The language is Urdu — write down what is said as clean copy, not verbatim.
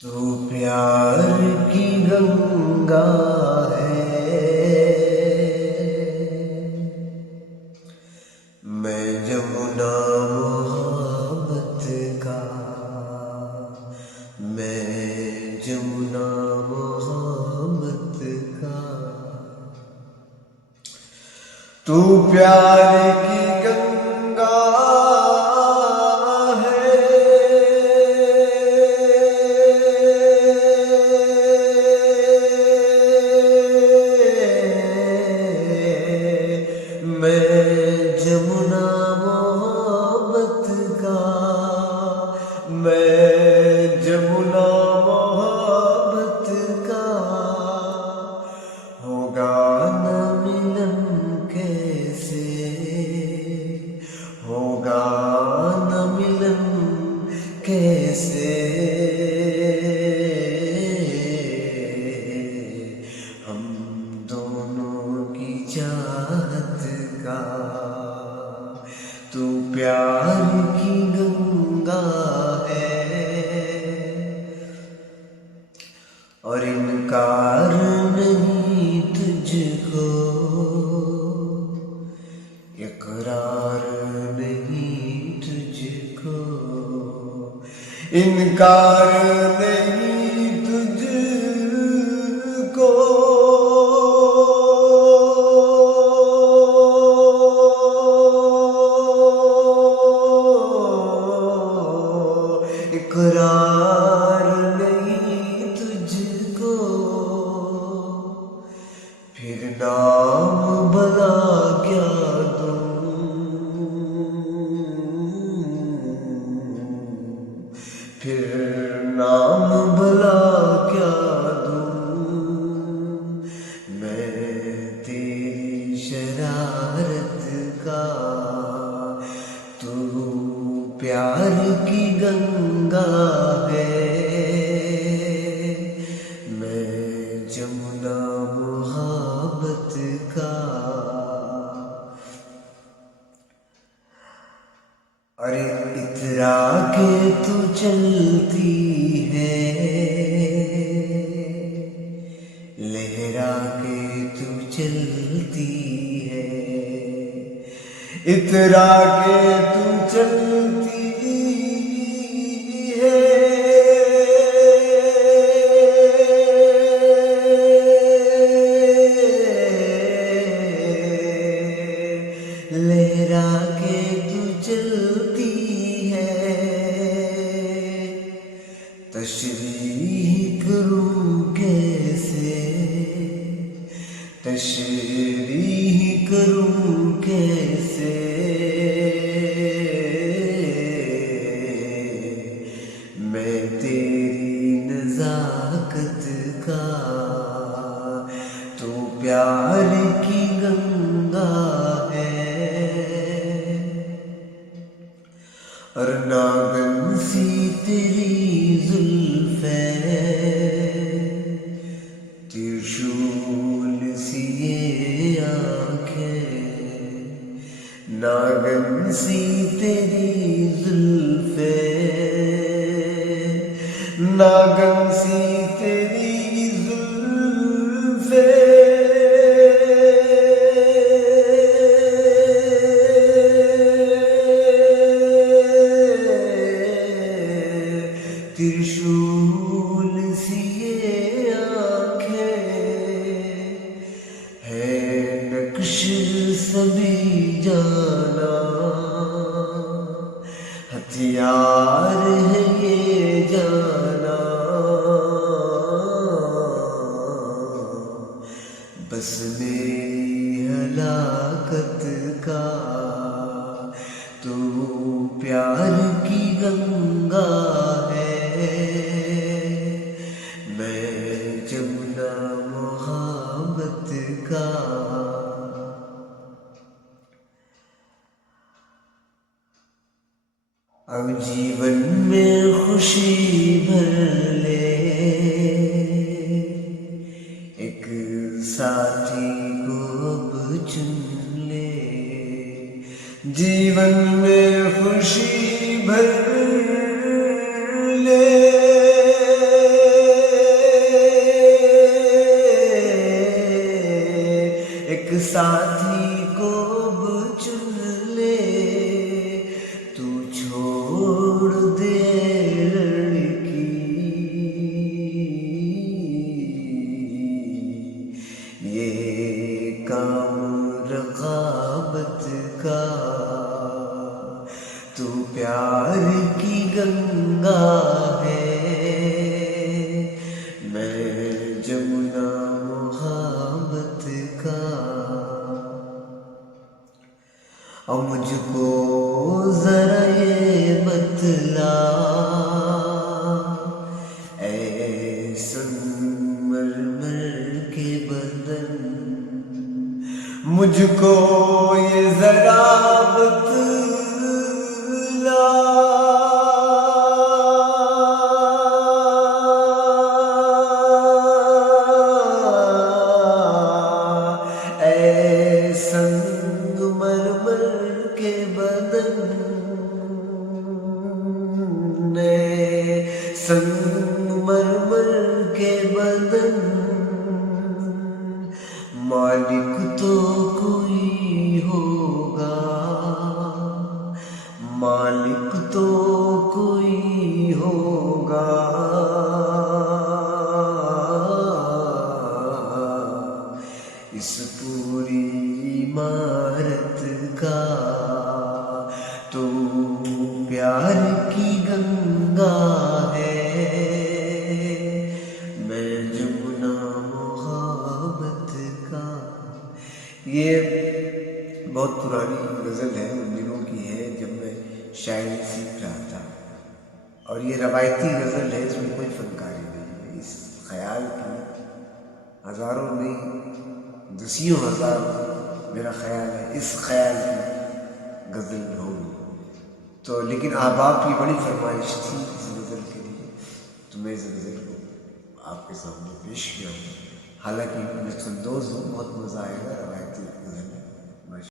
تو پیار کی گنگا ہے، میں جمنا محبت کا، میں جمنا محبت کا، تو پیار کی گنگا میں جمنا محبت کا، میں جمنا محبت کا، ہوگا نہ ملن کیسے، ہوگا نہ ملن کیسے، ہم دونوں کی چاہت کا، تو پیار کی گنگا ہے، اور انکار نہیں تجھ کو، اقرار نہیں تجھ کو، انکار نہیں تجھ کو، اقرار نہیں تجھ کو، پھر نام بھلا کیا دوں، پھر نام بھلا کیا دوں، میں تیری شرارت کا، تو پیار کی گنگا ہے، میں جمنا محبت کا، ارے اترا کے تو چلتی ہے، لہرا کے تو چلتی ہے، اترا کے تو چلتی ہے، لہرا کے تو چلتی ہے، تشریح کروں کیسے، تشریح کروں کیسے، میں تیری نزاکت کا، تو پیار کی گنگا ہے، اور ناگن سی تیری زلفیں، ترشول سی یہ آنکھیں، ناگن سی تیری زلفیں، ناگن سی تیری زلفیں، ترشول سی یہ آنکھیں، ہے نقش سبھی جانا، ہتھیار ہے یہ جانا، بس میری ہلاکت کا، تو پیار کی گنگا ہے، میں جمنا محبت کا، اب جیون میں خوشی بھر لے، ایک ساتھی کو اب چن لے، جیون میں خوشی بھر لے، ساتھی کو اب چن لے، تو چھوڑ دے لڑکی، یہ کام رقابت کا، تو پیار کی گنگا ہے، میں جمنا محبت کا۔ اور مجھ کو ذرا یہ بتلا، اے سنگمرمر کے بدن، مجھ کو یہ ذرا بتلا، اے سنگمرمر کے بدن، سنگمرمر کے بدن، مالک تو کوئی ہوگا، مالک تو کوئی ہوگا، اس پوری عمارت کا، تو پیار کی گنگا ہے، میں جمنا محبت کا۔ یہ بہت پرانی غزل ہے، ان دنوں کی ہے جب میں شاعری سیکھ رہا تھا، اور یہ روایتی غزل ہے، اس میں کوئی فنکاری نہیں ہے۔ اس خیال کی ہزاروں نہیں دسیوں ہزار میرا خیال ہے اس خیال کی غزل ہوگی، تو لیکن احباب کی بڑی فرمائش تھی اس غزل کے لیے، تو میں اس غزل کو آپ کے سامنے پیش کیا ہوں۔ حالانکہ میں اندوز ہوں، بہت مزہ آئے گا روایتی